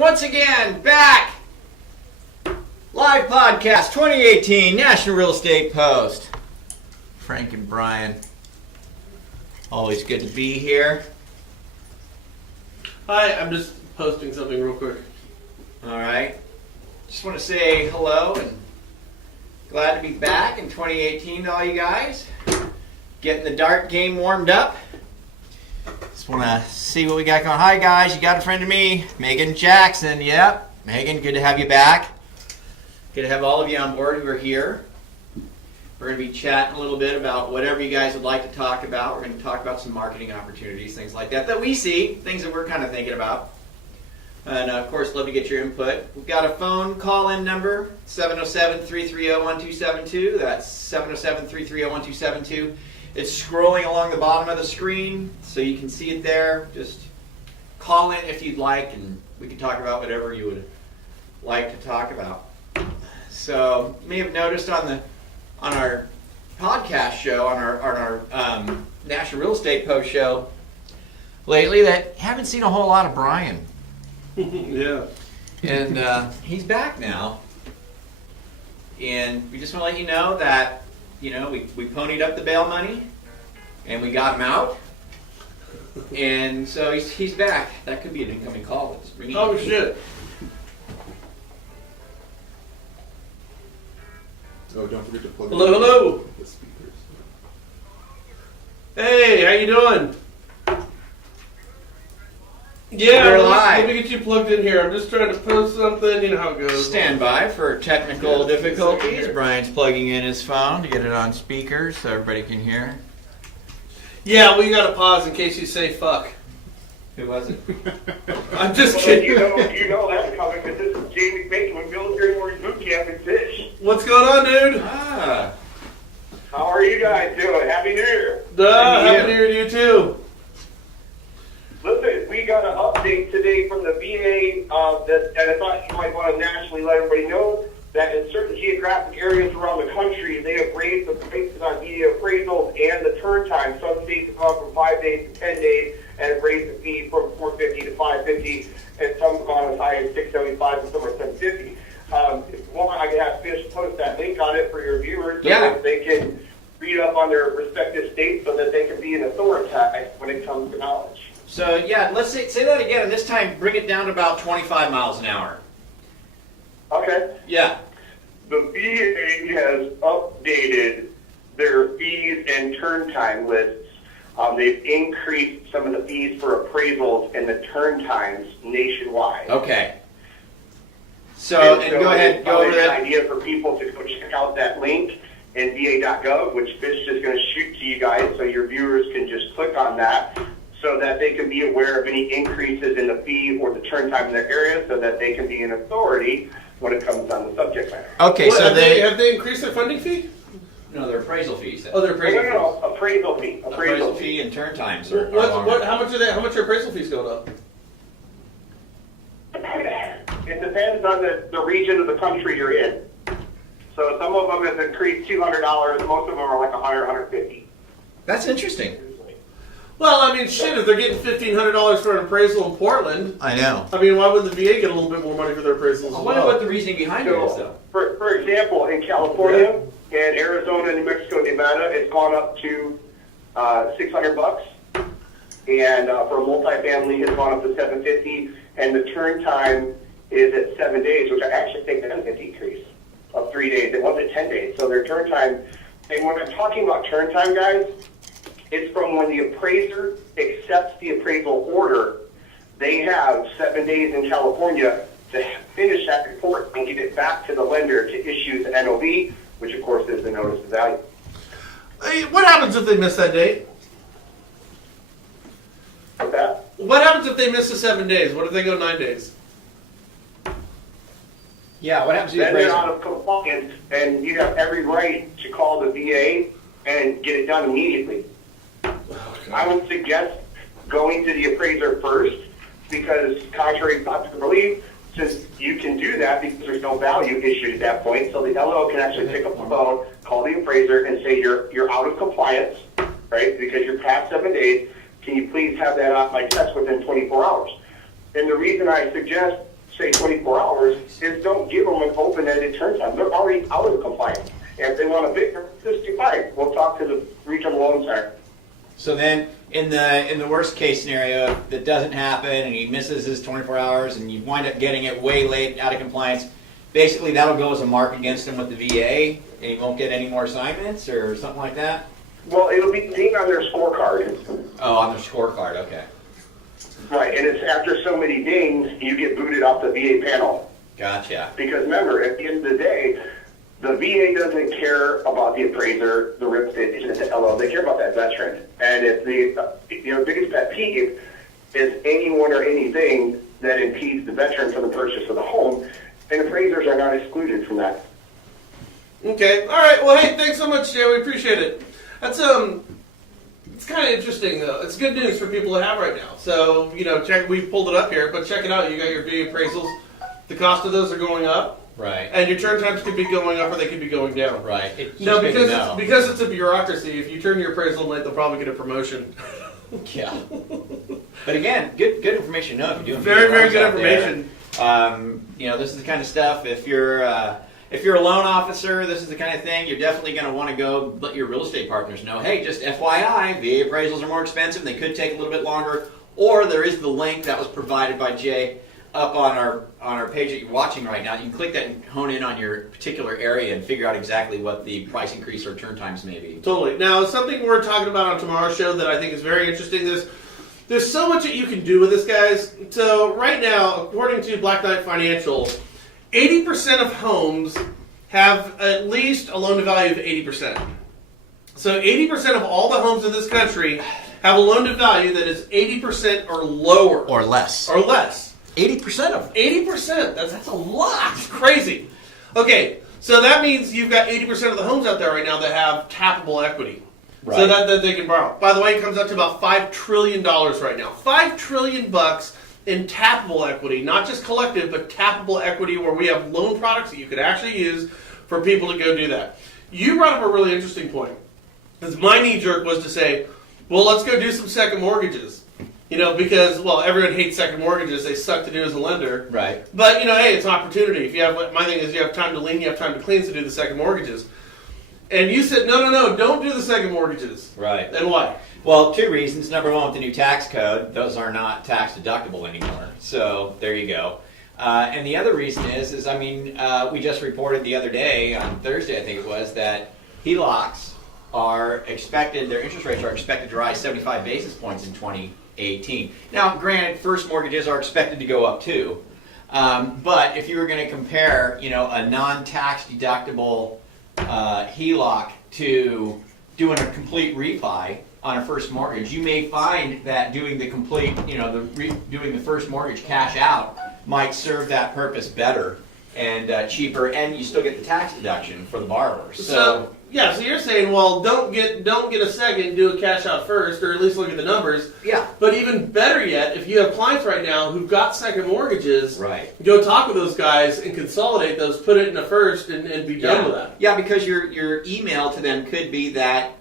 Once again, back! Live podcast 2018, National Real Estate Post. Frank and Brian. Always good to be here. Hi, I'm just posting something real quick. Alright. Just want to say hello and glad to be back in 2018 to all you guys. Getting the dart game warmed up. Just want to see what we got going. Hi guys, you got a friend of me, Megan Jackson. Yep. Megan, good to have you back. Good to have all of you on board who are here. We're going to be chatting a little bit about whatever you guys would like to talk about. We're going to talk about some marketing opportunities, things like that we see, things that we're kind of thinking about. And of course, love to get your input. We've got a phone call-in number, 707-330-1272. That's 707-330-1272. It's scrolling along the bottom of the screen, so you can see it there. Just call in if you'd like, and we can talk about whatever you would like to talk about. So you may have noticed on our podcast show, on our National Real Estate Post show lately, that haven't seen a whole lot of Brian. Yeah. And he's back now. And we just want to let you know that, we ponied up the bail money and we got him out. And so he's back. That could be an incoming call. Oh, shit. Oh, don't forget to plug Hello. the speakers. Hey, how you doing? Yeah, We're live. let me get you plugged in here. I'm just trying to post something. You know how it goes. Stand by for technical difficulties. Brian's plugging in his phone to get it on speaker so everybody can hear. Yeah, we got to pause in case you say fuck. Who was it? I'm just Well, kidding. you know that's coming because this is Jamie Bacon with Military Warriors Boot Camp in Fish. What's going on, dude? Ah. How are you guys doing? Happy New Year. Happy New Year to you, too. Listen, we got an update today from the VA that I thought you might want to nationally let everybody know that in certain geographic areas around the country, they have raised the prices on VA appraisals and the turn time. Some states have gone from 5 days to 10 days and raised the fee from $450 to $550, and some have gone as high as $675 and some are $750. If you want, I can have Fish post that link on it for your viewers so that they can read up on their respective states so that they can be an authority when it comes to knowledge. So, yeah, let's say that again, and this time bring it down to about 25 miles an hour. Okay. Yeah. The VA has updated their fees and turn time lists. They've increased some of the fees for appraisals and the turn times nationwide. Okay. So go ahead, go over It's that. an idea for people to go check out that link in va.gov, which Fish is going to shoot to you guys so your viewers can just click on that so that they can be aware of any increases in the fee or the turn time in their area so that they can be an authority when it comes on the subject matter. Okay, What, so have they increased their funding fee? No, their appraisal fees. Oh, their appraisal fees. No, appraisal fee. Appraisal fee and turn times are How much are appraisal fees going up? It depends on the region of the country you're in. So some of them have increased $200. Most of them are like $100, $150. That's interesting. Well, I mean, shit, if they're getting $1,500 for an appraisal in Portland, I know. I mean, why wouldn't the VA get a little bit more money for their appraisals as I wonder well? what the reasoning behind it is, though. For example, in California, and Arizona, New Mexico, Nevada, it's gone up to $600, and for a multifamily, it's gone up to $750, and the turn time is at 7 days, which I actually think that's a decrease of 3 days. It wasn't 10 days, so their turn time. And when I'm talking about turn time, guys, it's from when the appraiser accepts the appraisal order. They have 7 days in California to finish that report and get it back to the lender to issue the NOV, which of course is the notice of value. Hey, what happens if they miss that date? What's that? What happens if they miss the 7 days? What if they go 9 days? Yeah, what happens to the Then they're appraisal? out of compliance, and you have every right to call the VA and get it done immediately. I would suggest going to the appraiser first, because contrary to popular belief, since you can do that because there's no value issued at that point, so the LO can actually pick up the phone, call the appraiser, and say you're out of compliance, right? Because you're past 7 days. Can you please have that off my test within 24 hours? And the reason I suggest say 24 hours, is don't give them an open-ended turn time. They're already out of compliance. And if they want a bigger, just do fine. We'll talk to the regional loan center. So then, in the worst case scenario, if that doesn't happen and he misses his 24 hours and you wind up getting it way late, out of compliance, basically that'll go as a mark against him with the VA, and he won't get any more assignments or something like that? Well, it'll be dinged on their scorecard. Oh, on their scorecard, okay. Right, and it's after so many dings, you get booted off the VA panel. Gotcha. Because remember, at the end of the day, the VA doesn't care about the appraiser, the real estate agent, the LO. They care about that veteran. And if the biggest pet peeve is anyone or anything that impedes the veteran from the purchase of the home, and appraisers are not excluded from that. Okay. All right. Well, hey, thanks so much, Jay. We appreciate it. That's it's kind of interesting though. It's good news for people to have right now. So check. We pulled it up here, but check it out. You got your VA appraisals. The cost of those are going up. Right. And your turn times could be going up or they could be going down. Right. It's No, just good to know. because it's a bureaucracy. If you turn your appraisal late, they'll probably get a promotion. Yeah. But again, good information to know if you're doing Very, very loans good out there. information. This is the kind of stuff. If you're a loan officer, this is the kind of thing you're definitely going to want to go let your real estate partners know. Hey, just FYI, VA appraisals are more expensive. They could take a little bit longer. Or there is the link that was provided by Jay up on our page that you're watching right now. You can click that and hone in on your particular area and figure out exactly what the price increase or turn times may be. Totally. Now, something we're talking about on tomorrow's show that I think is very interesting. There's so much that you can do with this, guys. So right now, according to Black Knight Financial, 80% of homes have at least a loan-to-value of 80%. So 80% of all the homes in this country have a loan-to-value that is 80% or lower. Or less. Or less. 80% of them. 80%. That's a lot. It's crazy. Okay, so that means you've got 80% of the homes out there right now that have tappable equity. Right. So that they can borrow. By the way, it comes up to about $5 trillion right now. $5 trillion in tappable equity, not just collective, but tappable equity where we have loan products that you could actually use for people to go do that. You brought up a really interesting point. Because my knee jerk was to say, well, let's go do some second mortgages. Because, everyone hates second mortgages. They suck to do as a lender. Right. But, hey, it's an opportunity. If you have, my thing is you have time to lean, you have time to clean to do the second mortgages. And you said, no, don't do the second mortgages. Right. And why? Well, two reasons. Number one, with the new tax code, those are not tax deductible anymore. So there you go. And the other reason is we just reported the other day, on Thursday I think it was, that HELOCs are expected, their interest rates are expected to rise 75 basis points in 2018. Now, granted, first mortgages are expected to go up too. But if you were going to compare, a non-tax deductible HELOC to doing a complete refi on a first mortgage, you may find that doing the complete, doing the first mortgage cash out might serve that purpose better and cheaper, and you still get the tax deduction for the borrower. So you're saying, well, don't get a second, do a cash out first, or at least look at the numbers. Yeah. But even better yet, if you have clients right now who've got second mortgages, right, go talk with those guys and consolidate those, put it in a first, and be done with that. Yeah, because your email to them could be that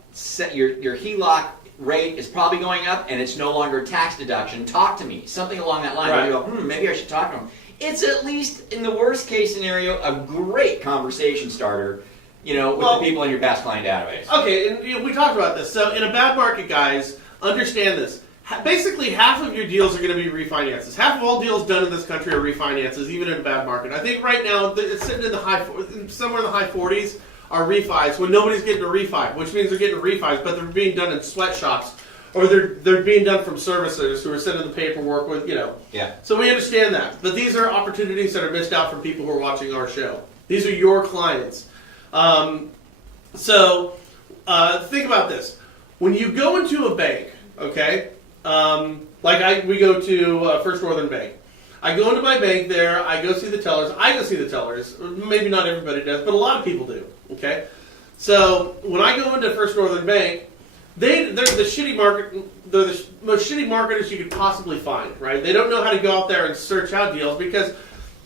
your HELOC rate is probably going up and it's no longer tax deduction. Talk to me. Something along that line. Right. Where you go, maybe I should talk to them. It's at least, in the worst case scenario, a great conversation starter, with the people in your past client database. Okay, and we talked about this. So in a bad market, guys, understand this. Basically, half of your deals are going to be refinances. Half of all deals done in this country are refinances, even in a bad market. I think right now it's sitting in somewhere in the high 40s are refis when nobody's getting a refi, which means they're getting refis, but they're being done in sweatshops, or they're being done from servicers who are sending the paperwork with, Yeah. So we understand that. But these are opportunities that are missed out from people who are watching our show. These are your clients. So think about this. When you go into a bank, okay, we go to First Northern Bank. I go into my bank there, I go see the tellers. I go see the tellers. Maybe not everybody does, but a lot of people do, okay? So when I go into First Northern Bank, they're the shitty market. They're the most shitty marketers you could possibly find, right? They don't know how to go out there and search out deals because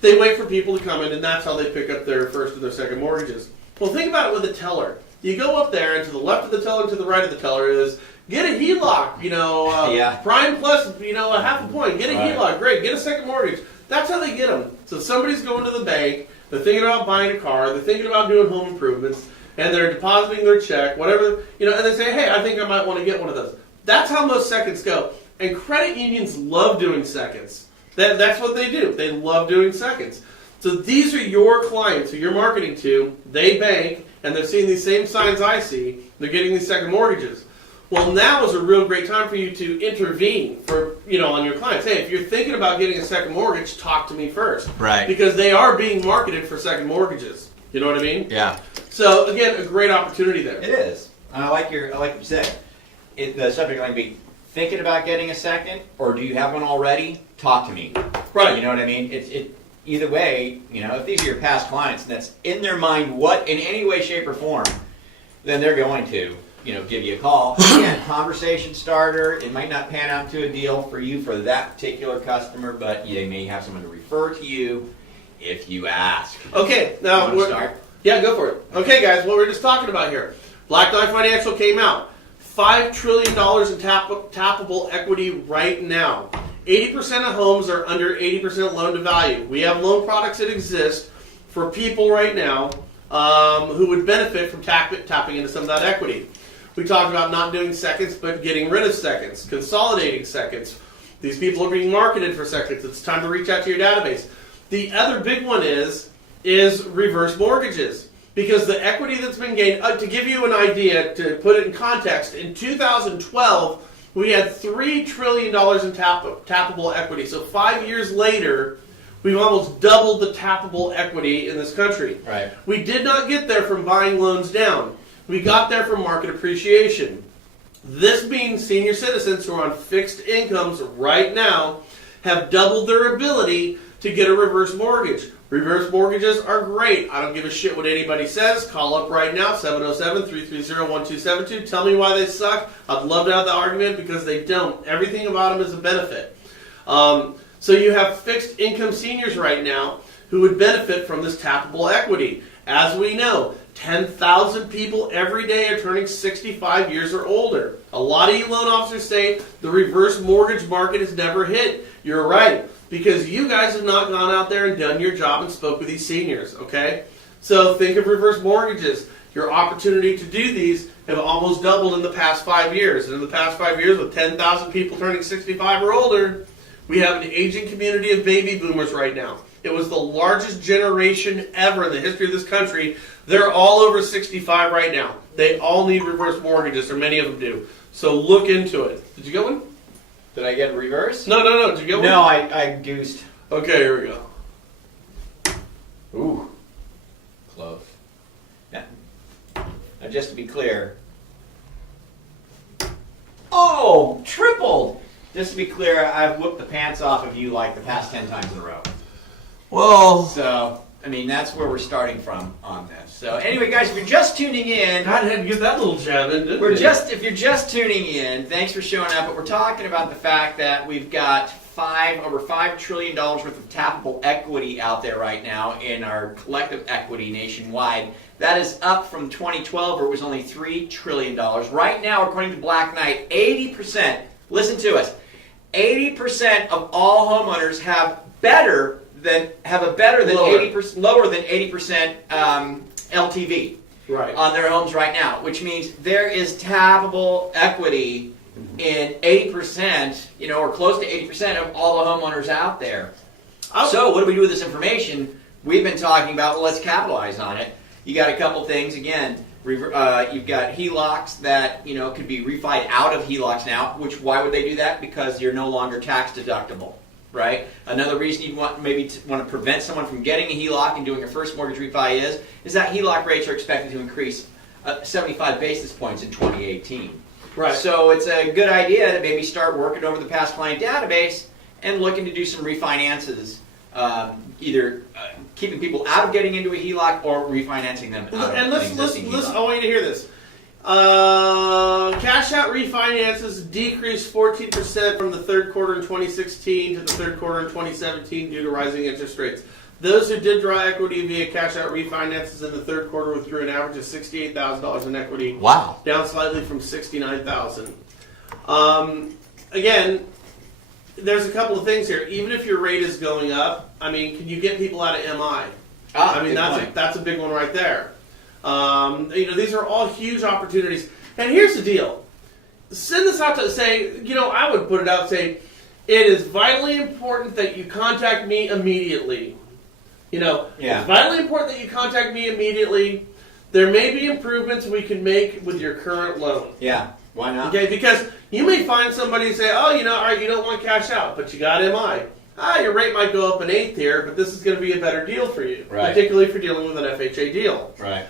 they wait for people to come in, and that's how they pick up their first or their second mortgages. Well, think about it with a teller. You go up there, and to the left of the teller and to the right of the teller is, get a HELOC, prime plus, a half a point. Get a HELOC, great. Get a second mortgage. That's how they get them. So somebody's going to the bank, they're thinking about buying a car, they're thinking about doing home improvements, and they're depositing their check, whatever, and they say, hey, I think I might want to get one of those. That's how most seconds go. And credit unions love doing seconds. That's what they do. They love doing seconds. So these are your clients who you're marketing to. They bank, and they're seeing these same signs I see. They're getting these second mortgages. Well, now is a real great time for you to intervene on your clients. Hey, if you're thinking about getting a second mortgage, talk to me first. Right. Because they are being marketed for second mortgages. You know what I mean? Yeah. So again, a great opportunity there. It is. I like what you said. The subject line be thinking about getting a second, or do you have one already? Talk to me. Right. You know what I mean? Either way, if these are your past clients and that's in their mind, what in any way, shape, or form, then they're going to give you a call. Again, conversation starter. It might not pan out to a deal for you for that particular customer, but they may have someone to refer to you if you ask. Okay, now You wanna start? Yeah, go for it. Okay, guys, what we're just talking about here. Black Knight Financial came out. $5 trillion in tappable equity right now. 80% of homes are under 80% loan to value. We have loan products that exist for people right now who would benefit from tapping into some of that equity. We talked about not doing seconds, but getting rid of seconds, consolidating seconds. These people are being marketed for seconds. It's time to reach out to your database. The other big one is reverse mortgages. Because the equity that's been gained, to give you an idea, to put it in context, in 2012, we had $3 trillion in tappable equity. So 5 years later, we've almost doubled the tappable equity in this country. Right. We did not get there from buying loans down. We got there from market appreciation. This means senior citizens who are on fixed incomes right now have doubled their ability to get a reverse mortgage. Reverse mortgages are great. I don't give a shit what anybody says. Call up right now, 707-330-1272. Tell me why they suck. I'd love to have the argument because they don't. Everything about them is a benefit. So you have fixed income seniors right now who would benefit from this tappable equity. As we know, 10,000 people every day are turning 65 years or older. A lot of you loan officers say the reverse mortgage market has never hit. You're right. Because you guys have not gone out there and done your job and spoke with these seniors, okay? So think of reverse mortgages. Your opportunity to do these have almost doubled in the past 5 years. And in the past 5 years, with 10,000 people turning 65 or older, we have an aging community of baby boomers right now. It was the largest generation ever in the history of this country. They're all over 65 right now. They all need reverse mortgages, or many of them do. So look into it. Did you get one? Did I get a reverse? No. Did you get one? No, I goosed. Okay, here we go. Ooh, close. Now, just to be clear. Oh, tripled! Just to be clear, I've whooped the pants off of you like the past 10 times in a row. Well, So, that's where we're starting from on this. So, anyway, guys, if you're just tuning in, God had to get that little jab in, didn't he? if you're just tuning in, thanks for showing up. But we're talking about the fact that we've got over $5 trillion worth of tappable equity out there right now in our collective equity nationwide. That is up from 2012, where it was only $3 trillion. Right now, according to Black Knight, 80%. Listen to us. 80% of all homeowners have a better than Lower. 80%, lower than 80% LTV Right. on their homes right now, which means there is tappable equity in 80%, or close to 80% of all the homeowners out there. So what do we do with this information? We've been talking about, let's capitalize on it. You got a couple things. Again, you've got HELOCs that could be refied out of HELOCs now. Why would they do that? Because you're no longer tax deductible. Right? Another reason you want to prevent someone from getting a HELOC and doing a first mortgage refi is that HELOC rates are expected to increase 75 basis points in 2018. Right. So it's a good idea to maybe start working over the past client database and looking to do some refinances, either keeping people out of getting into a HELOC or refinancing them out of an existing HELOC. I want you to hear this. Cash out refinances decreased 14% from the third quarter in 2016 to the third quarter in 2017 due to rising interest rates. Those who did draw equity via cash out refinances in the third quarter withdrew an average of $68,000 in equity. Wow. Down slightly from $69,000. Again, there's a couple of things here. Even if your rate is going up, I mean, can you get people out of MI? I mean, that's a big one right there. These are all huge opportunities. And here's the deal. Send this out to say, I would put it out and say, it is vitally important that you contact me immediately. It's vitally important that you contact me immediately. There may be improvements we can make with your current loan. Yeah, why not? Okay, because you may find somebody and say, all right, you don't want cash out, but you got MI. Your rate might go up an eighth here, but this is going to be a better deal for you, particularly if you're dealing with an FHA deal. Right.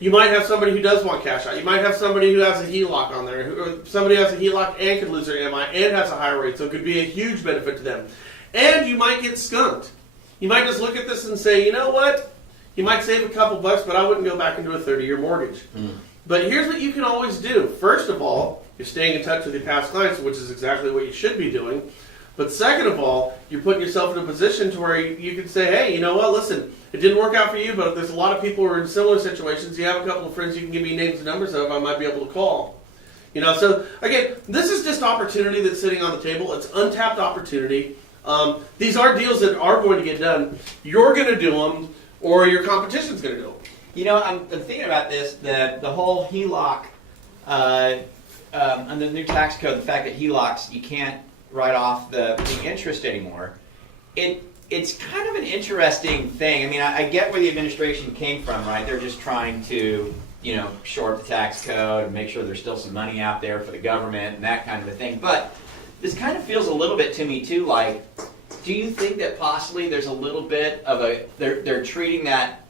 You might have somebody who does want cash out. You might have somebody who has a HELOC on there, or somebody has a HELOC and could lose their MI and has a higher rate, so it could be a huge benefit to them. And you might get skunked. You might just look at this and say, you know what? You might save a couple bucks, but I wouldn't go back into a 30-year mortgage. But here's what you can always do. First of all, you're staying in touch with your past clients, which is exactly what you should be doing. But second of all, you're putting yourself in a position to where you can say, hey, you know what, listen, it didn't work out for you, but if there's a lot of people who are in similar situations, you have a couple of friends you can give me names and numbers of, I might be able to call. So again, this is just opportunity that's sitting on the table. It's untapped opportunity. These are deals that are going to get done. You're going to do them, or your competition's going to do them. I'm thinking about this, the whole HELOC, under the new tax code, the fact that HELOCs, you can't write off the interest anymore. It's kind of an interesting thing. I mean, I get where the administration came from, right? They're just trying to, shore up the tax code and make sure there's still some money out there for the government and that kind of a thing. But this kind of feels a little bit to me, too, like, do you think that possibly there's a little bit of they're treating that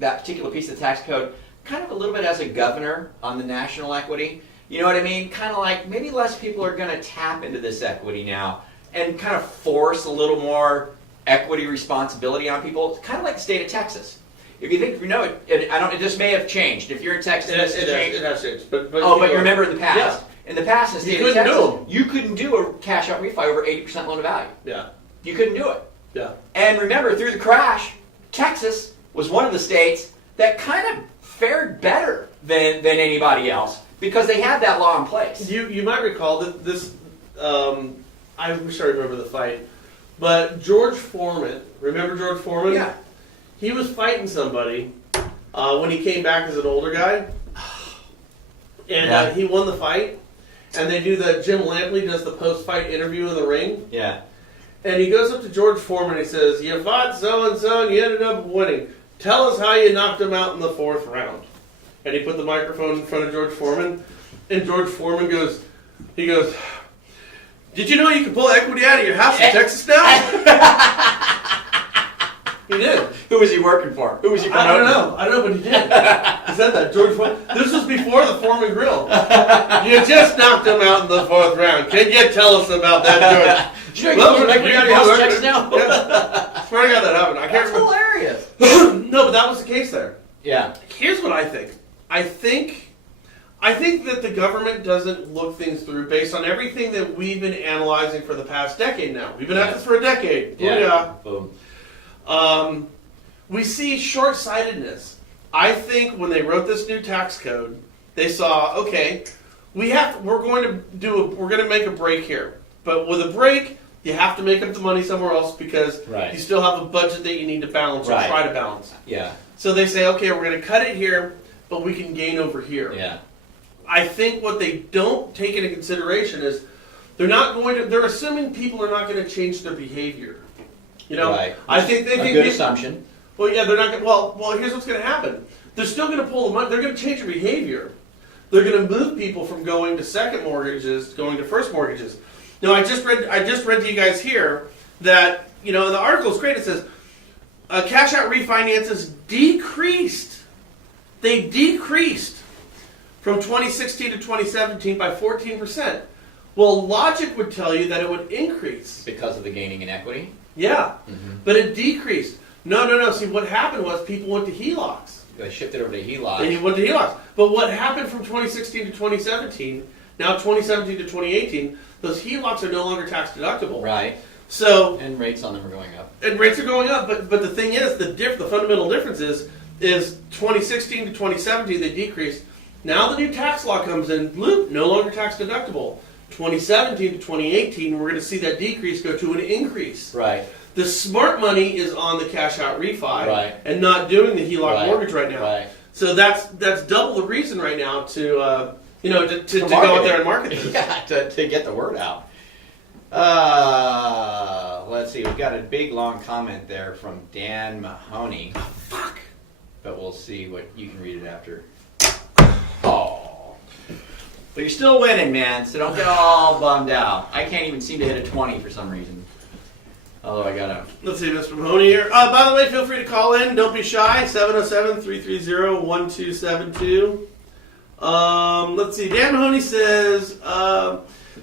particular piece of the tax code kind of a little bit as a governor on the national equity? You know what I mean? Kind of like maybe less people are going to tap into this equity now and kind of force a little more equity responsibility on people. It's kind of like the state of Texas. If you think, this may have changed. If you're in Texas, this has changed. It has changed. But you remember in the past? Yeah. In the past, in the state of Texas, you couldn't do a cash out refi over 80% loan to value. Yeah. You couldn't do it. Yeah. And remember, through the crash, Texas was one of the states that kind of fared better than anybody else because they had that law in place. You might recall that this, I wish I remember the fight, but George Foreman, remember George Foreman? Yeah. He was fighting somebody when he came back as an older guy, and he won the fight. And they do Jim Lampley does the post-fight interview in the ring. Yeah. And he goes up to George Foreman and he says, you fought so-and-so and you ended up winning. Tell us how you knocked him out in the 4th round. And he put the microphone in front of George Foreman. And George Foreman goes, did you know you can pull equity out of your house in Texas now? He did. Who was he working for? Who was he I don't know, but he did. He said that. George Foreman. This was before the Foreman Grill. You just knocked him out in the 4th round. Can you tell us about that, George? Did you know you can pull equity out of your house in Texas now? Yeah. Swear to God that happened. I can't remember. Hilarious. No, but that was the case there. Yeah. Here's what I think. I think that the government doesn't look things through based on everything that we've been analyzing for the past decade now. We've been at this for a decade. Yeah. Boom. We see short-sightedness. I think when they wrote this new tax code, they saw, okay, we're going to make a break here. But with a break, you have to make up the money somewhere else because you still have a budget that you need to balance or try to balance. Yeah. So they say, okay, we're going to cut it here, but we can gain over here. Yeah. I think what they don't take into consideration is they're assuming people are not going to change their behavior. Right. I think they think a good assumption. Well, yeah, they're not going to, well, here's what's going to happen. They're still going to pull the money. They're going to change their behavior. They're going to move people from going to second mortgages, going to first mortgages. Now, I just read to you guys here that, the article is great. It says, cash out refinances decreased. They decreased from 2016 to 2017 by 14%. Well, logic would tell you that it would increase. Because of the gaining in equity? Yeah, but it decreased. No. See, what happened was people went to HELOCs. They shifted over to HELOCs. And you went to HELOCs. But what happened from 2016 to 2017, now 2017 to 2018, those HELOCs are no longer tax deductible. Right. So and rates on them are going up. And rates are going up, but the thing is, the fundamental difference is 2016 to 2017 they decreased. Now the new tax law comes in, bloop, no longer tax deductible. 2017 to 2018, we're going to see that decrease go to an increase. Right. The smart money is on the cash out refi Right. and not doing the HELOC Right. mortgage right now. Right. So that's double the reason right now to to go market out there it. and market this. Yeah, to get the word out. Let's see. We've got a big long comment there from Dan Mahoney. Fuck. But we'll see what you can read it after. Oh. But you're still winning, man, so don't get all bummed out. I can't even seem to hit a 20 for some reason. Although I gotta. Let's see, Mr. Mahoney here. By the way, feel free to call in. Don't be shy. 707-330-1272. Let's see. Dan Mahoney says,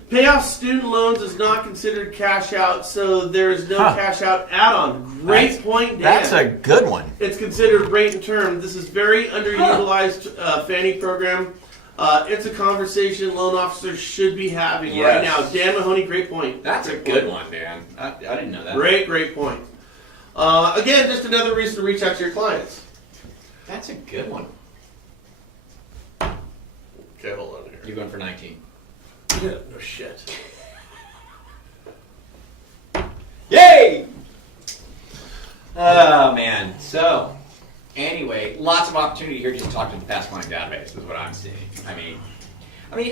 pay off student loans is not considered cash out, so there is no cash out add-on. Great point, Dan. That's a good one. It's considered rate and term. This is very underutilized Fannie program. It's a conversation loan officers should be having right now. Dan Mahoney, great point. That's a good one, Dan. I didn't know that. Great point. Again, just another reason to reach out to your clients. That's a good one. Okay, hold on here. You're going for 19. No shit. Yay! Oh, man. So, anyway, lots of opportunity here just to talk to the past client database is what I'm seeing. I mean,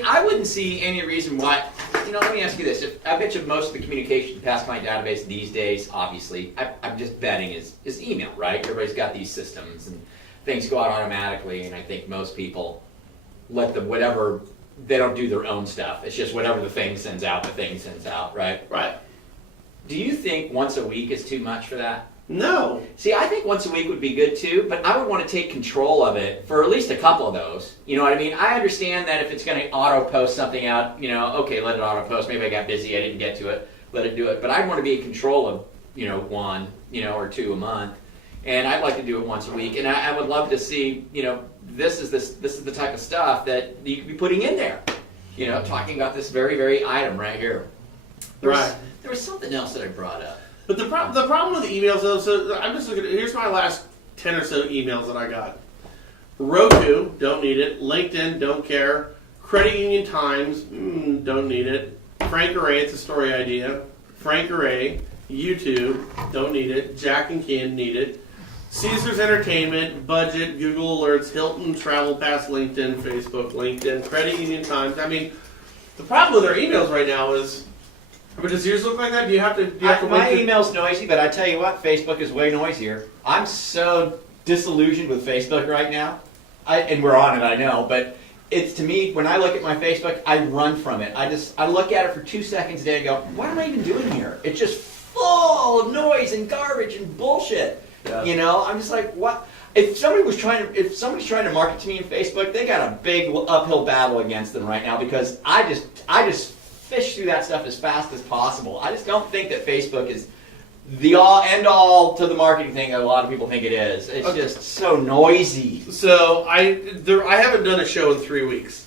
I wouldn't see any reason why. Let me ask you this. I bet you most of the communication to the past client database these days, obviously, I'm just betting is email, right? Everybody's got these systems and things go out automatically, and I think most people let them, whatever, they don't do their own stuff. It's just whatever the thing sends out, the thing sends out, right? Right. Do you think once a week is too much for that? No. See, I think once a week would be good too, but I would want to take control of it for at least a couple of those. You know what I mean? I understand that if it's going to auto post something out, okay, let it auto post. Maybe I got busy, I didn't get to it, let it do it. But I'd want to be in control of, one, or two a month. And I'd like to do it once a week. And I would love to see, this is the type of stuff that you could be putting in there. Talking about this very, very item right here. There was something else that I brought up. But the problem with the emails, though, so I'm just looking at, here's my last 10 or so emails that I got. Roku, don't need it. LinkedIn, don't care. Credit Union Times, don't need it. Frank Array, it's a story idea. Frank Array, YouTube, don't need it. Jack and Ken, need it. Caesars Entertainment, Budget, Google Alerts, Hilton, Travel Pass, LinkedIn, Facebook, LinkedIn, Credit Union Times. I mean, the problem with our emails right now is, does yours look like that? Do you have to My email's noisy, but I tell you what, Facebook is way noisier. I'm so disillusioned with Facebook right now. And we're on it, I know, but it's, to me, when I look at my Facebook, I run from it. I look at it for 2 seconds a day and go, what am I even doing here? It's just full of noise and garbage and bullshit. Yeah. I'm just like, what? If somebody's trying to market to me in Facebook, they got a big uphill battle against them right now, because I just fish through that stuff as fast as possible. I just don't think that Facebook is the end all to the marketing thing that a lot of people think it is. It's just so noisy. So I haven't done a show in 3 weeks.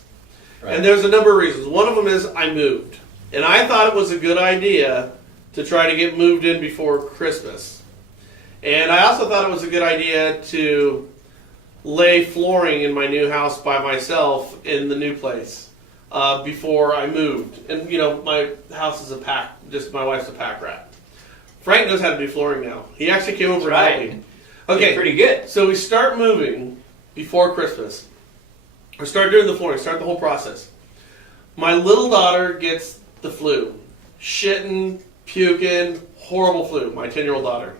Right. And there's a number of reasons. One of them is I moved. And I thought it was a good idea to try to get moved in before Christmas. And I also thought it was a good idea to lay flooring in my new house by myself in the new place before I moved. And, my house is my wife's a pack rat. Frank knows how to do flooring now. He actually came over and helped me. Okay, pretty good. So we start moving before Christmas. We start doing the flooring, start the whole process. My little daughter gets the flu. Shitting, puking, horrible flu, my 10-year-old daughter.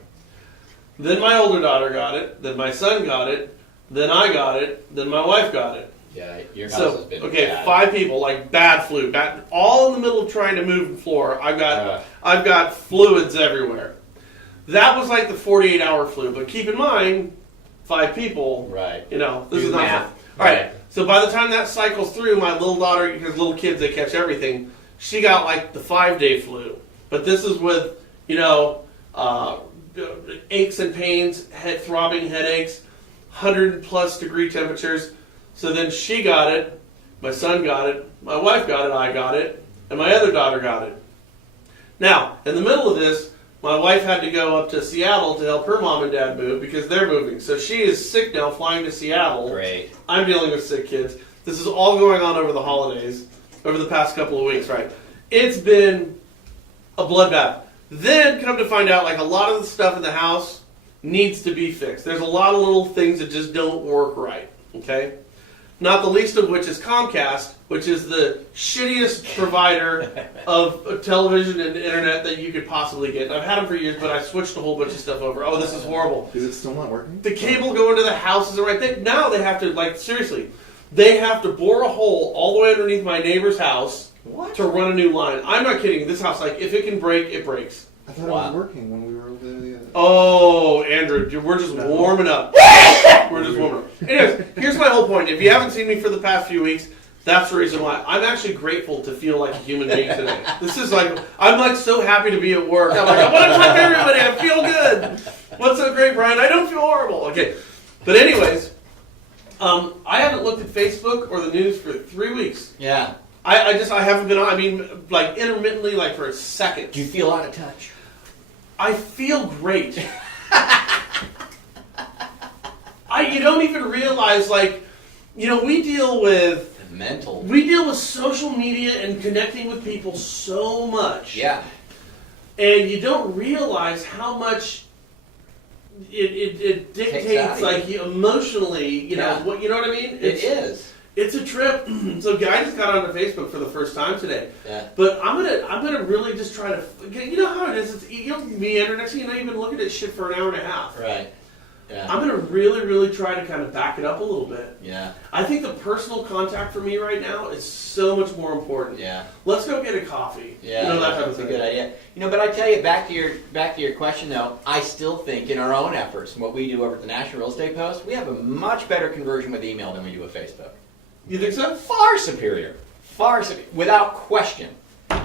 Then my older daughter got it, then my son got it, then I got it, then my wife got it. Yeah, your house has been bad. 5 people, like bad flu, all in the middle of trying to move the floor. I've got fluids everywhere. That was like the 48-hour flu, but keep in mind, 5 people. Right. This is not math. All right. So by the time that cycles through, my little daughter, because little kids, they catch everything, she got like the 5-day flu. But this is with, aches and pains, throbbing headaches, 100+ degree temperatures. So then she got it, my son got it, my wife got it, I got it, and my other daughter got it. Now, in the middle of this, my wife had to go up to Seattle to help her mom and dad move because they're moving. So she is sick now, flying to Seattle. Great. I'm dealing with sick kids. This is all going on over the holidays. over the past couple of weeks, right? It's been a bloodbath. Then come to find out, like a lot of the stuff in the house needs to be fixed. There's a lot of little things that just don't work right, okay? Not the least of which is Comcast, which is the shittiest provider of television and internet that you could possibly get. And I've had them for years, but I switched a whole bunch of stuff over. Oh, this is horrible. Is it still not working? The cable going to the house isn't right. Now they have to, like, seriously, they have to bore a hole all the way underneath my neighbor's house to run a new line. I'm not kidding. This house, like, if it can break, it breaks. I thought it was working when we were over there the other day. Oh, Andrew, we're just warming up. We're just warming up. Anyways, here's my whole point. If you haven't seen me for the past few weeks, that's the reason why. I'm actually grateful to feel like a human being today. This is like, I'm like so happy to be at work. I'm like, I want to talk to everybody. I feel good. What's so great, Brian? I don't feel horrible. Okay. But anyways, I haven't looked at Facebook or the news for 3 weeks. Yeah. I haven't been on, I mean, like intermittently, like for a second. Do you feel out of touch? I feel great. You don't even realize, like, you know, we deal with social media and connecting with people so much. Yeah. And you don't realize how much it dictates, like, emotionally, you know, what, you know what I mean? It is. It's a trip. So Guy just got onto Facebook for the first time today. Yeah. But I'm gonna really just try to, you know how it is. It's, you know, meander. Next thing you know, you've been looking at shit for an hour and a half. Right. Yeah. I'm gonna really try to kind of back it up a little bit. Yeah. I think the personal contact for me right now is so much more important. Yeah. Let's go get a coffee. Yeah. You know, that type of that's a thing. good idea. You know, but I tell you, back to your question though, I still think in our own efforts and what we do over at the National Real Estate Post, we have a much better conversion with email than we do with Facebook. You think so? Far superior, without question.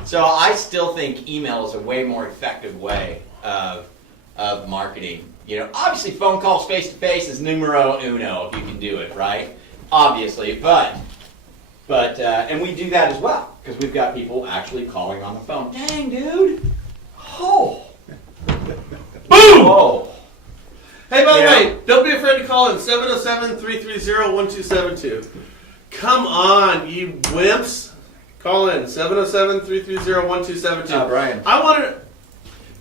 So I still think email is a way more effective way of marketing. You know, obviously phone calls face to face is numero uno if you can do it, right? Obviously, but and we do that as well because we've got people actually calling on the phone. Dang, dude! Oh, Boom! oh. Hey, by the Yeah. way, don't be afraid to call in 707-330-1272. Come on, you wimps! Call in 707-330-1272. Brian. I want to.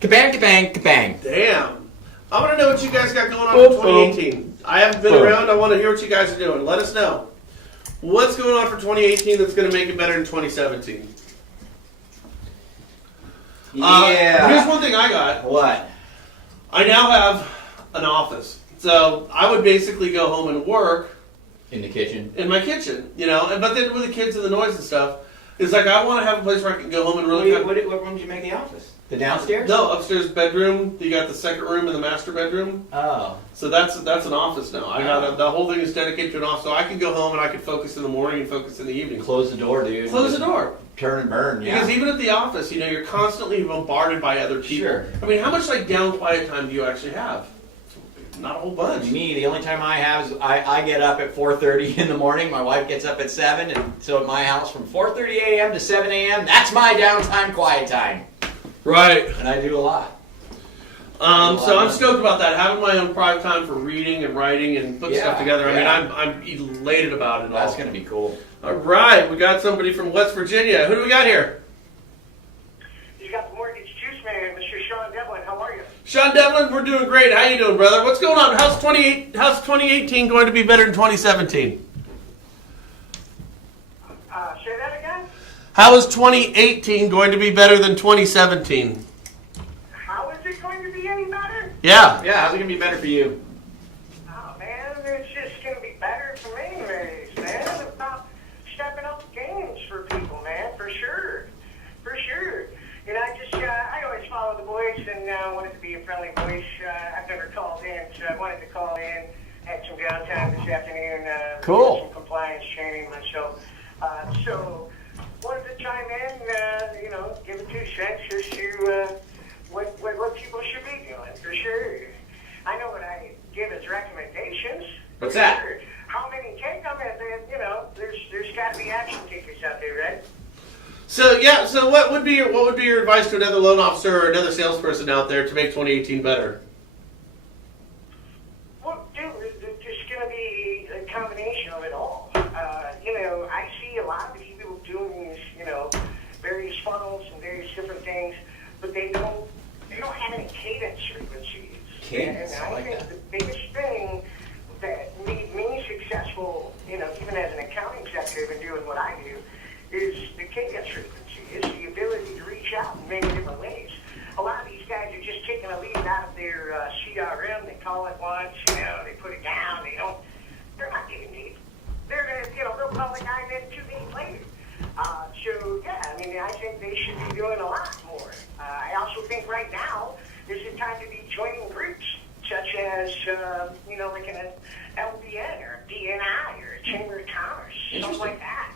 Kabang, kabang, kabang. Damn. I want to know what you guys got going on Boom, for 2018. I haven't been Boom. around. I want to hear what you guys are doing. Let us know. What's going on for 2018 that's going to make it better in 2017? Yeah. Here's one thing I got. What? I now have an office. So I would basically go home and work In the kitchen. in my kitchen, you know. But then with the kids and the noise and stuff, it's like I want to have a place where I can go home and really. What room did you make the office? The downstairs? No, upstairs bedroom. You got the second room and the master bedroom. Oh. So that's an office now. I got the whole thing is dedicated to an office, so I can go home and I can focus in the morning and focus in the evening. Close the door, dude. Close the door. Turn and burn. Yeah. Because even at the office, you know, you're constantly bombarded by other people. Sure. I mean, how much like down quiet time do you actually have? Not a whole bunch. Me, the only time I have is I get up at 4:30 in the morning. My wife gets up at 7, and so at my house from 4:30 a.m. to 7 a.m. That's my downtime, quiet time, Right. and I do a lot. So I'm stoked about that. Having my own private time for reading and writing and putting Yeah, stuff together. I yeah. mean, I'm elated about it. That's all. gonna be cool. All right, we got somebody from West Virginia. Who do we got here? You got the mortgage juice man, Mr. Sean Devlin. How are you? Sean Devlin, we're doing great. How you doing, brother? What's going on? How's 2018 going to be better than 2017? Say that again? How is 2018 going to be better than 2017? How is it going to be any better? Yeah. Yeah, how's it gonna be better for you? Oh, man, it's just going to be better for many ways, man. About stepping up games for people, man, for sure. For sure. You know, I always follow the voice and wanted to be a friendly voice. I've never called in, so I wanted to call in. Had some downtime this afternoon. Cool. Some compliance training myself. So, wanted to chime in, you know, give it 2 cents as to what people should be doing, for sure. I know what I give as recommendations. What's for that? sure. How many take them? And then, you know, there's got to be action takers out there, right? So yeah. So what would be your advice to another loan officer or another salesperson out there to make 2018 better? Well, dude, it's just going to be a combination of it all. You know, I see a lot of people doing these, don't have any cadence frequencies. Cadence, And I I like think that. the biggest thing that made me successful, even as an account executive and doing what I do, is the cadence frequency. It's the ability to reach out in many different ways. A lot of these guys are just taking a lead out of their CRM. They call it once, they put it down. They're not getting deep. They're gonna, they'll call the guy then 2 days later. So yeah, I think they should be doing a lot more. I also think right now is the time to be joining groups such as, like an LBN or a DNI or a Chamber of Commerce, something like that.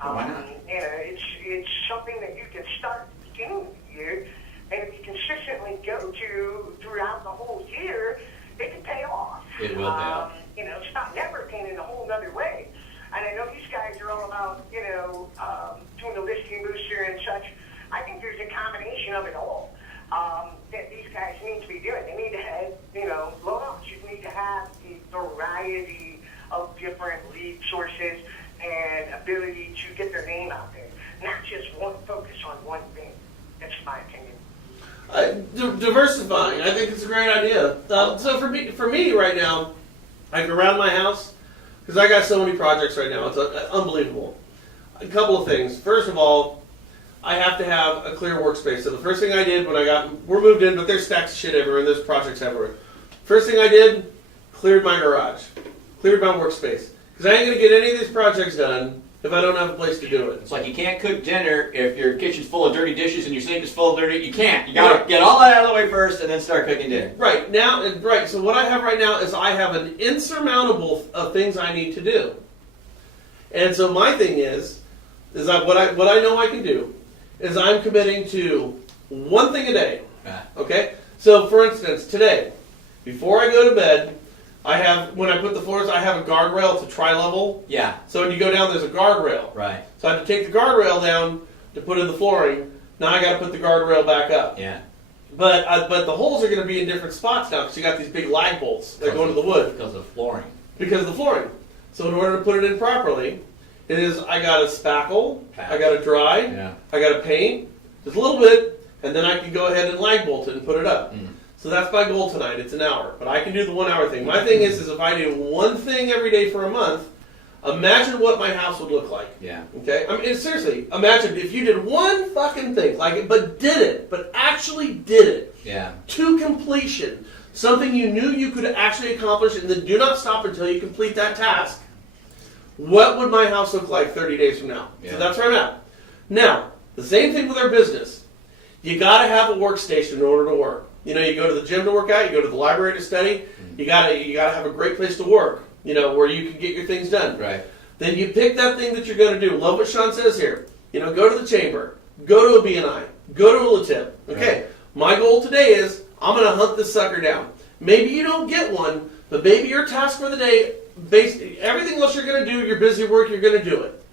Why not? It's something that you can start beginning of the year, and if you consistently go to throughout the whole year, it can pay off. It will pay off. It's not networking in a whole other way. And I know these guys are all about, doing the listing booster and such. I think there's a combination of it all that these guys need to be doing. They need to have, loan officers need to have a variety of different lead sources and ability to get their name out there, not just one focus on one thing. That's my opinion. Diversifying, I think it's a great idea. So for me right now, like around my house, because I got so many projects right now, it's unbelievable. A couple of things. First of all, I have to have a clear workspace. So the first thing I did when we're moved in, but there's stacks of shit everywhere, and there's projects everywhere. First thing I did, cleared my garage, cleared my workspace. Because I ain't going to get any of these projects done if I don't have a place to do it. It's like you can't cook dinner if your kitchen's full of dirty dishes and your sink is full of dirty. You can't. You gotta get all that out of the way first and then start cooking dinner. Right now, so what I have right now is I have an insurmountable of things I need to do. And so my thing is that what I know I can do is I'm committing to one thing a day. Okay? So for instance, today, before I go to bed, when I put the floors, I have a guardrail. It's a tri-level. Yeah. So when you go down, there's a guardrail. Right. So I have to take the guardrail down to put in the flooring. Now I got to put the guardrail back up. Yeah. But the holes are going to be in different spots now because you got these big lag bolts that go into the wood. Because of flooring. Because of the flooring. So in order to put it in properly, I got to spackle, I got to dry, Yeah. I got to paint, just a little bit, and then I can go ahead and lag bolt it and put it up. So that's my goal tonight. It's an hour, but I can do the 1 hour thing. My thing is if I do one thing every day for a month, imagine what my house would look like. Yeah. Okay? Seriously, imagine if you did one fucking thing, but actually did it Yeah. to completion, something you knew you could actually accomplish, and then do not stop until you complete that task. What would my house look like 30 days from now? Yeah. So that's where I'm at. Now, the same thing with our business. You got to have a workstation in order to work. You go to the gym to work out, you go to the library to study. You gotta have a great place to work. Where you can get your things done. Right. Then you pick that thing that you're going to do. Love what Sean says here. Go to the chamber, go to a BNI, go to a LaTip. Okay. Right. My goal today is I'm going to hunt this sucker down. Maybe you don't get one, but maybe your task for the day, everything else you're going to do, your busy work, you're going to do it.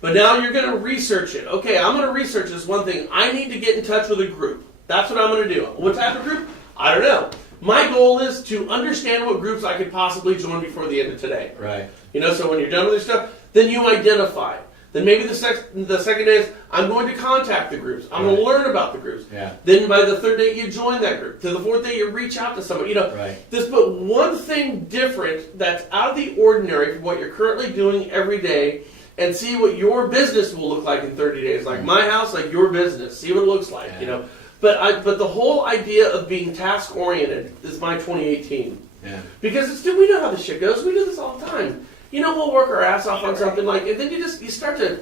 But now you're going to research it. Okay, I'm going to research this one thing. I need to get in touch with a group. That's what I'm going to do. What type of group? I don't know. My goal is to understand what groups I could possibly join before the end of today. Right. So when you're done with your stuff, then you identify. Then maybe the second day is, I'm going to contact the groups. I'm going to learn about the groups. Yeah. Then by the third day, you join that group. To the fourth day, you reach out to someone. Right. Just put one thing different that's out of the ordinary from what you're currently doing every day, and see what your business will look like in 30 days. Like my house, like your business. See what it looks like. Yeah. But the whole idea of being task oriented is my 2018. Yeah. Because we know how this shit goes. We do this all the time. We'll work our ass off on something and then you start to,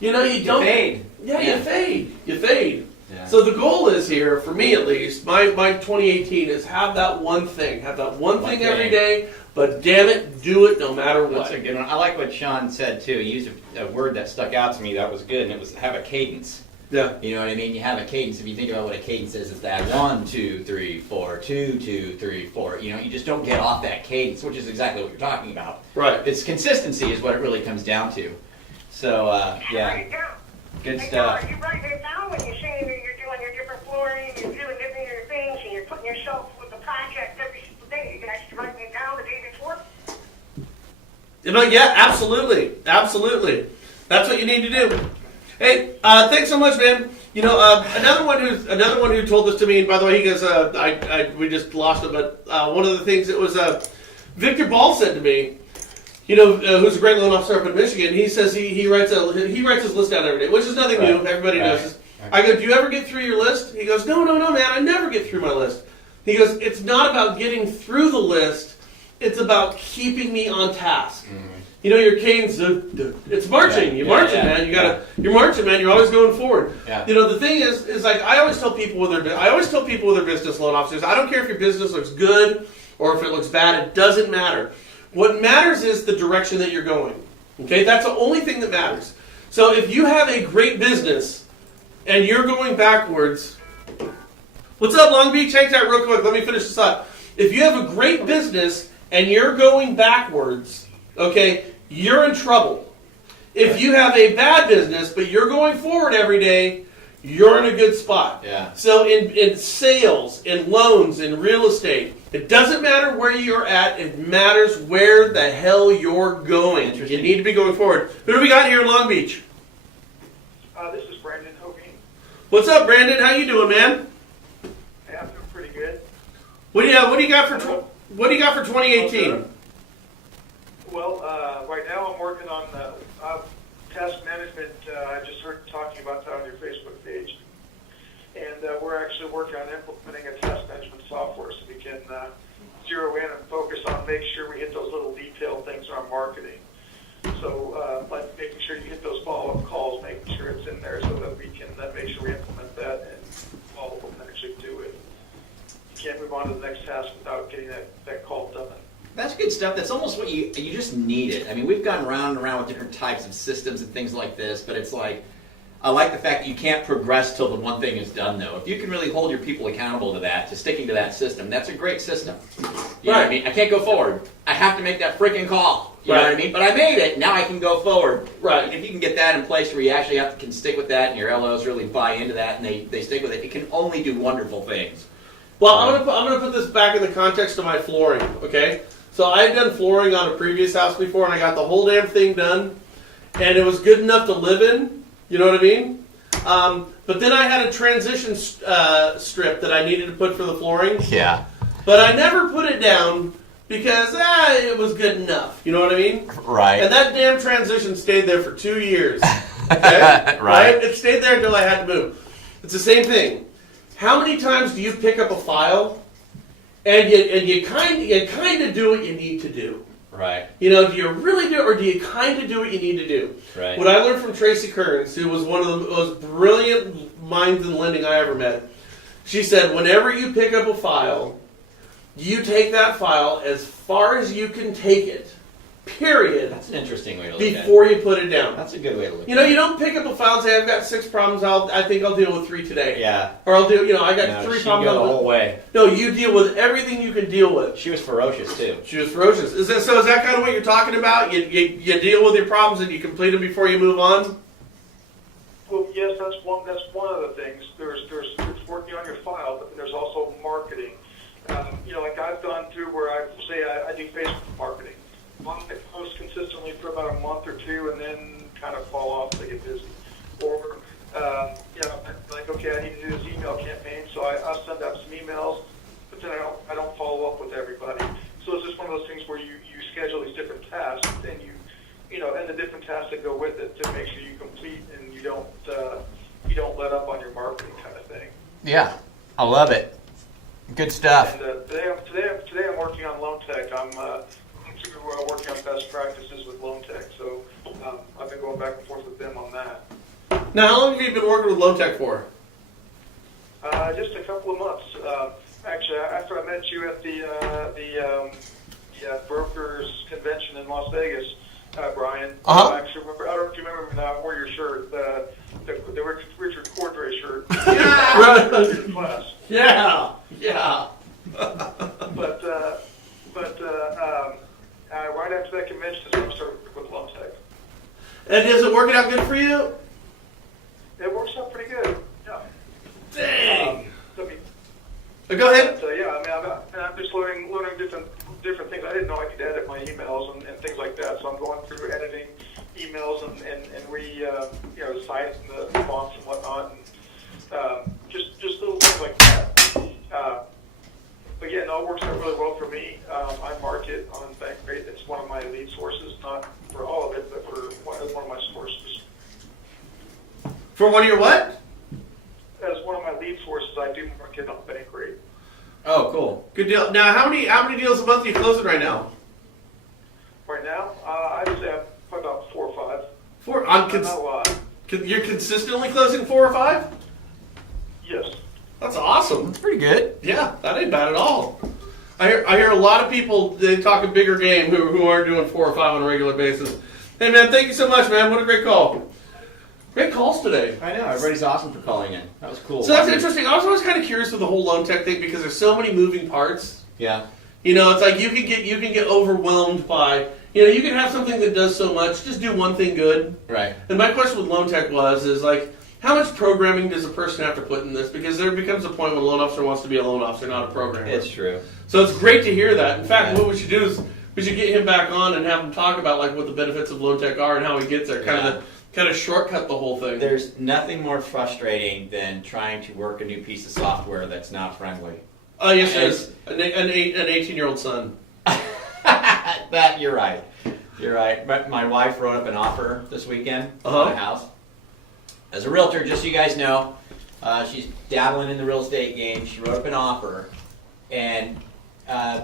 you don't fade. Yeah, you fade. Yeah. So the goal is here, for me at least, my 2018 is have that one thing One every thing. day. But damn it, do it no matter what. That's a good one. I like what Sean said too. He used a word that stuck out to me that was good, and it was have a cadence. Yeah. You know what I mean? You have a cadence. If you think about what a cadence is, it's that 1, 2, 3, 4, 2, 2, 3, 4. You just don't get off that cadence, which is exactly what you're talking about. Right. It's consistency is what it really comes down to. So, Write yeah, it down. good Hey, stuff. Are you writing it down when you're saying that you're doing your different flooring, you're doing different things, and you're putting yourself with the project every single day? You guys writing it down the day before? Yeah, absolutely. That's what you need to do. Hey, thanks so much, man. Another one who told this to me, and by the way, he goes, we just lost it, but one of the things that was Victor Ball said to me, who's a great loan officer up in Michigan. He says he writes his list down every day, which is nothing new. Everybody knows this. I go, do you ever get through your list? He goes, no, man, I never get through my list. He goes, it's not about getting through the list. It's about keeping me on task. Mm-hmm. Your cadence, it's marching. You're marching, man. You're marching, man. You're always going forward. Yeah. The thing is like I always tell people with their business loan officers, I don't care if your business looks good or if it looks bad. It doesn't matter. What matters is the direction that you're going. Okay, that's the only thing that matters. So if you have a great business and you're going backwards, what's up, Long Beach? Take that real quick. Let me finish this up. If you have a great business and you're going backwards, okay, you're in trouble. If you have a bad business but you're going forward every day, you're in a good spot. Yeah. So in sales, in loans, in real estate, it doesn't matter where you're at. It matters where the hell you're going. You need to be going forward. Who do we got here in Long Beach? This is Brandon Hogan. What's up, Brandon? How you doing, man? Yeah, I'm doing pretty good. What do you got for 2018? Well, right now I'm working on task management. I just heard talking about that on your Facebook page. And we're actually working on implementing a task management software so we can zero in and focus on make sure we hit those little detailed things on marketing. So like making sure you hit those follow-up calls, making sure it's in there so that we can make sure we implement that and follow up and actually do it. You can't move on to the next task without getting that call done. That's good stuff. That's almost what you just need it. I mean, we've gone round and around with different types of systems and things like this, but it's like, I like the fact that you can't progress till the one thing is done, though. If you can really hold your people accountable to that, to sticking to that system, that's a great system. You know what I mean? I can't go forward. I have to make that freaking call. You know what I mean? But I made it. Now I can go forward. Right. And if you can get that in place where you actually can stick with that and your LOs really buy into that and they stick with it, it can only do wonderful things. Well, I'm gonna put this back in the context of my flooring, okay? So I had done flooring on a previous house before, and I got the whole damn thing done, and it was good enough to live in. You know what I mean? But then I had a transition strip that I needed to put for the flooring. Yeah. But I never put it down because it was good enough. You know what I mean? Right. And that damn transition stayed there for 2 years. Okay? Right. It stayed there until I had to move. It's the same thing. How many times do you pick up a file and you kind of do what you need to do? Right. Do you really do it, or do you kind of do what you need to do? Right. What I learned from Tracy Kearns, who was one of the most brilliant minds in lending I ever met, she said, whenever you pick up a file, you take that file as far as you can take it, period. That's an interesting way to look at it. Before you put it down. That's a good way to look at it. You don't pick up a file and say, I've got 6 problems, I think I'll deal with 3 today. Yeah. Or I got 3 she problems. go the whole way. No, you deal with everything you can deal with. She was ferocious, too. She was ferocious. Is that kind of what you're talking about? You deal with your problems and you complete them before you move on? Well, yes, that's one of the things. There's working on your file, but there's also marketing. Like I've gone through where I do Facebook marketing. I post consistently for about a month or 2, and then kind of fall off to get busy. Or okay, I need to do this email campaign, so I'll send out some emails, but then I don't follow up with everybody. So it's just one of those things where you schedule these different tasks, and and the different tasks that go with it to make sure you complete and you don't let up on your marketing kind of thing. Yeah, I love it. Good stuff. And today I'm working on Loan Tech. I'm working on best practices with Loan Tech, so I've been going back and forth with them on that. Now, how long have you been working with Loan Tech for? Just a couple of months. Actually, after I met you at the brokers convention in Las Vegas, Brian. Uh-huh. Actually, I don't know if you remember now. I wore your shirt, the Richard Cordray shirt. Yeah. Class. Yeah. Yeah. But right after that convention is when I started with Loan Tech. And is it working out good for you? It works out pretty good. Yeah. Dang. Go ahead. I'm just learning different things. I didn't know I could edit my emails and things like that. So I'm going through editing emails and re-sizing the fonts and whatnot. Just little things like that. But yeah, no, it works out really well for me. I market on Bankrate. It's one of my lead sources, not for all of it, but for one of my sources. For one of your what? As one of my lead sources, I do market on Bankrate. Oh, cool. Good deal. Now, how many deals a month are you closing right now? Right now, I'd say I'm probably about 4 or 5. Not a lot. You're consistently closing 4 or 5? Yes. That's awesome. That's pretty good. Yeah, that ain't bad at all. I hear a lot of people, they talk a bigger game who aren't doing 4 or 5 on a regular basis. Hey man, thank you so much, man. What a great call. Great calls today. I know. Everybody's awesome for calling in. That was cool. So that's interesting. I was always kind of curious with the whole loan tech thing because there's so many moving parts. Yeah. You know, it's like you can get overwhelmed by, you can have something that does so much, just do one thing good. Right. And my question with loan tech is like, how much programming does a person have to put in this? Because there becomes a point when a loan officer wants to be a loan officer, not a programmer. It's true. So it's great to hear that. In fact, Yeah. what we should do is we should get him back on and have him talk about like what the benefits of loan tech are and how he gets there. Kind of shortcut the whole thing. There's nothing more frustrating than trying to work a new piece of software that's not friendly. Oh yes, yes. An 18-year-old son. That you're right. You're right. But my wife wrote up an offer this weekend on a house. As a realtor, just so you guys know, she's dabbling in the real estate game. She wrote up an offer, and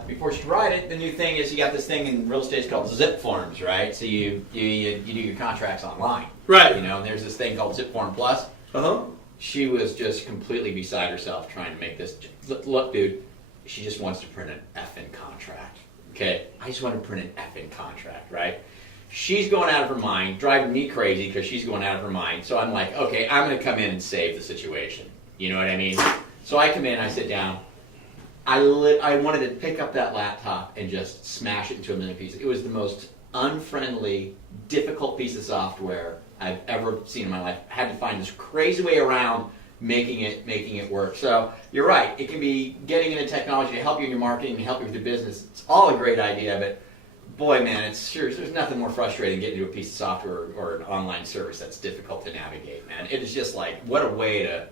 before she could write it, the new thing is you got this thing in real estate it's called zip forms, right? So you do your contracts online, Right. And there's this thing called Zip Form Plus. Uh-huh. She was just completely beside herself trying to make this. Look, dude, she just wants to print an effing contract. Okay, I just want to print an effing contract, right? She's going out of her mind, driving me crazy because she's going out of her mind. So I'm like, okay, I'm going to come in and save the situation. You know what I mean? So I come in, I sit down. I wanted to pick up that laptop and just smash it into a million pieces. It was the most unfriendly, difficult piece of software I've ever seen in my life. I had to find this crazy way around making it work. So you're right. It can be getting into technology to help you in your marketing and help you with your business. It's all a great idea, but boy, man, there's nothing more frustrating than getting into a piece of software or an online service that's difficult to navigate, man. It is just like, what a way to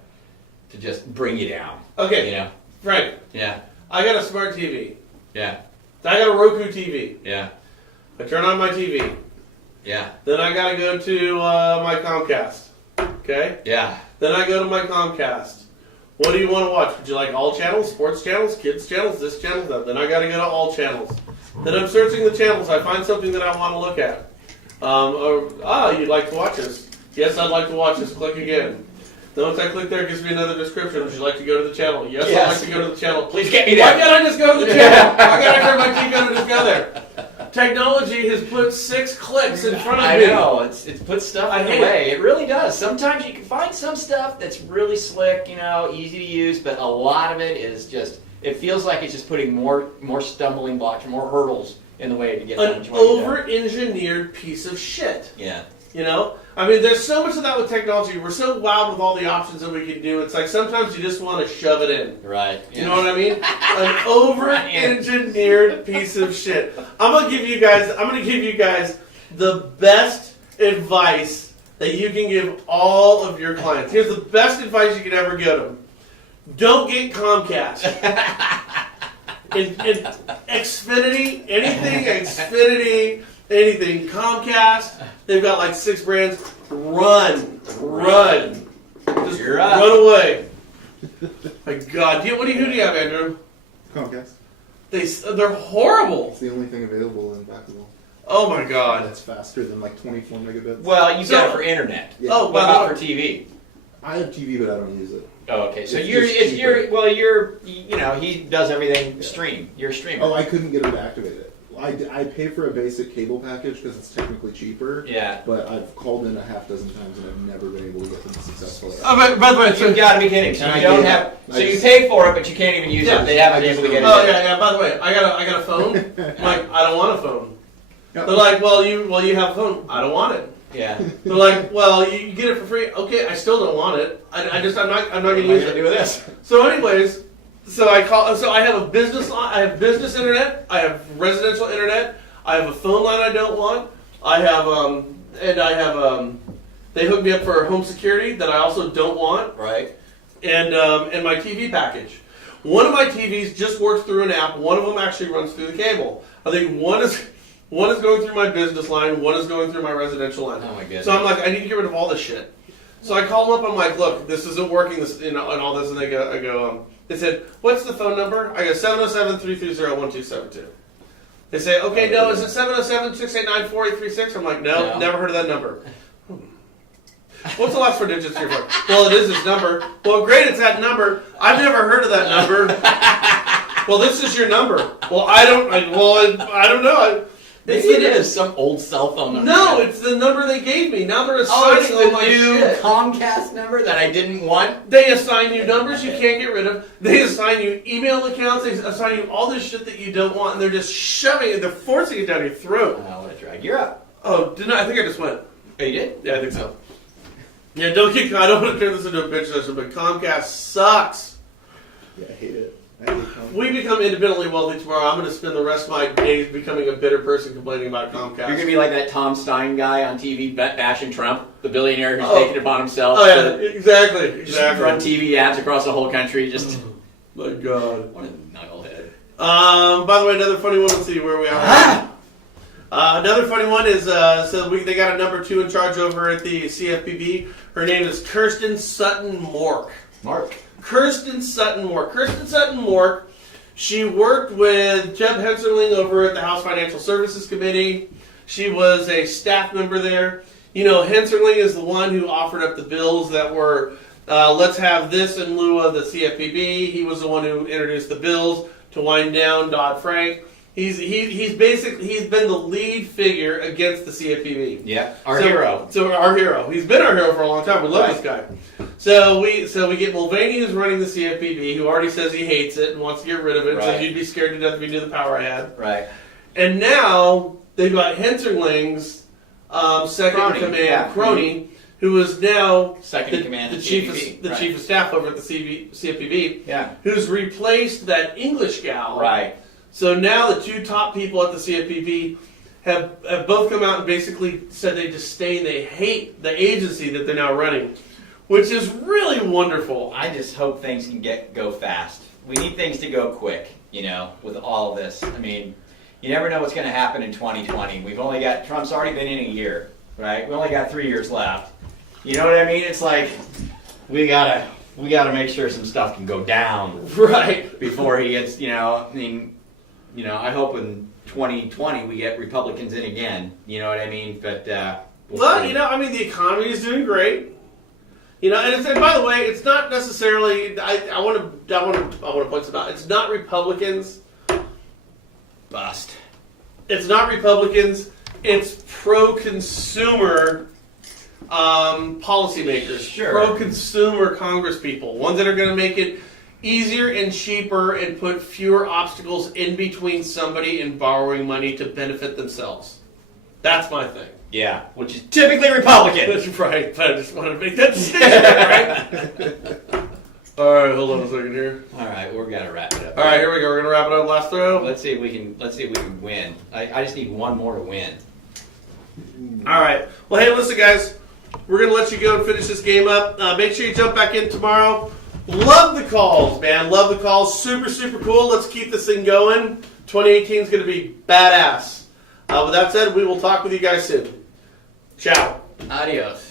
just bring you down. Okay. Frank, Yeah. I got a smart TV. Yeah. I got a Roku TV. Yeah. I turn on my TV. Yeah. Then I got to go to my Comcast. Okay? Yeah. Then I go to my Comcast. What do you want to watch? Would you like all channels, sports channels, kids channels, this channel, that? Then I got to go to all channels. Then I'm searching the channels. I find something that I want to look at. You'd like to watch this? Yes, I'd like to watch this. Click again. Then once I click there, it gives me another description. Would you like to go to the channel? Yes, Yes. I'd like to go to the channel. Please get me Why there. can't I just go to the channel? Why can't I turn my TV on and just go there? Technology has put 6 clicks in front of I me. know. It puts stuff I in the hate way. It really does. Sometimes you can find some stuff that's really slick, easy to use, but a lot of it is just, it feels like it's just putting more stumbling blocks, more hurdles in the way to get done. An over-engineered piece of shit. Yeah. I mean, there's so much of that with technology. We're so wowed with all the options that we can do. It's like sometimes you just want to shove it in. Right. You know what I mean? An over-engineered piece of shit. I'm gonna give you guys the best advice that you can give all of your clients. Here's the best advice you could ever give them. Don't get Comcast. In Xfinity, anything, Comcast, they've got like 6 brands. Run. Just You're up. run away. My God, who do you have, Andrew? Comcast. They're horrible. It's the only thing available in backable. Oh my God. That's faster than like 24 megabits. Well, you got it for internet. Yeah. Oh, But well, not for TV. I have TV, but I don't use it. Oh, okay. So It's you're just cheaper. he does everything Yeah. stream. You're a streamer. Oh, I couldn't get it to activate it. I pay for a basic cable package because it's technically cheaper. Yeah. But I've called in a half dozen times and I've never been able to get them successfully. by the way, You got to be kidding. So I you don't did. have. I So you just- pay for it, but you can't even use Yeah, it. They haven't I been able to just get it. don't- oh yeah. By the way, I got a phone. I'm like, I don't want a phone. Yeah. They're like, well, you have a phone. I don't want it. Yeah. They're like, well, you get it for free. Okay, I still don't want it. I'm not What gonna am I use gonna it. do with this? So, anyways, I have a business line. I have business internet. I have residential internet. I have a phone line I don't want. I have they hook me up for home security that I also don't want. Right. and my TV package. One of my TVs just works through an app. One of them actually runs through the cable. I think one is going through my business line. One is going through my residential line. Oh my goodness. So I'm like, I need to get rid of all this shit. So I call them up. I'm like, look, this isn't working. This, and all this, and they go. They said, what's the phone number? I go 707-330-1272. They say, okay, no, is it 707-689-4836? I'm like, no, never heard of that number. What's the last four digits of your phone? Well, it is this number. Well, great, it's that number. I've never heard of that number. Well, this is your number. Well, I don't know. Maybe it is some old cell phone number. No, it's the number they gave me. Now they're Oh, assigning it's all the my new shit. Comcast number that I didn't want. They assign you numbers you can't get rid of. They assign you email accounts. They assign you all this shit that you don't want, and they're just shoving it. They're forcing it down your throat. Oh, what a drag. You're up. Oh, didn't I? I think I just went. Oh, you did? Yeah, I think so. Yeah, I don't want to turn this into a bitch session, but Comcast sucks. Yeah, I hate it. I hate Comcast. We become independently wealthy tomorrow. I'm going to spend the rest of my days becoming a bitter person complaining about Comcast. You're gonna be like that Tom Stein guy on TV bashing Trump, the billionaire who's Oh. taking it upon himself Oh, yeah, to exactly. just run TV ads across the whole country. Just My God. what a knucklehead. By the way, another funny one. Let's see where we are. Another funny one is they got a number 2 in charge over at the CFPB. Her name is Kirsten Sutton Mork. Mark. Kirsten Sutton Mork. She worked with Jeb Hensarling over at the House Financial Services Committee. She was a staff member there. You know, Hensarling is the one who offered up the bills that were, let's have this in lieu of the CFPB. He was the one who introduced the bills to wind down Dodd-Frank. He's been the lead figure against the CFPB. Yeah, our hero. So our hero. He's been our hero for a long time. We love Right. this guy. So we get Mulvaney, who's running the CFPB, who already says he hates it and wants to get rid of it. Right. Says you'd be scared to death if you knew the power I had. Right. And now they've got Hensarling's second in Crony, command, yeah. Crony, who is now Second in command the at chief CFPB. of Right. chief of staff over at the CFPB, Yeah. who's replaced that English gal. Right. So now the 2 top people at the CFPB have both come out and basically said they disdain, they hate the agency that they're now running, which is really wonderful. I just hope things can go fast. We need things to go quick, with all of this. I mean, you never know what's going to happen in 2020. Trump's already been in a year, right? We only got 3 years left. You know what I mean? It's like, we gotta make sure some stuff can go down Right. before he gets, I hope in 2020 we get Republicans in again. You know what I mean? But, Well, the economy is doing great. And by the way, it's not necessarily. I want to point this out. It's not Republicans. bust. It's not Republicans. It's pro-consumer policymakers, Sure. pro-consumer Congress people, ones that are going to make it easier and cheaper and put fewer obstacles in between somebody and borrowing money to benefit themselves. That's my thing. Yeah, which is typically Republican. That's right, but I just wanted to make that distinction, right? All right, hold on a second here. All right, we're gonna wrap it up. All right, here we go. We're gonna wrap it up. Last throw. Let's see if we can win. I just need one more to win. All right. Well, hey, listen, guys. We're gonna let you go and finish this game up. Make sure you jump back in tomorrow. Love the calls, man. Love the calls. Super, super cool. Let's keep this thing going. 2018 is gonna be badass. With that said, we will talk with you guys soon. Ciao. Adios.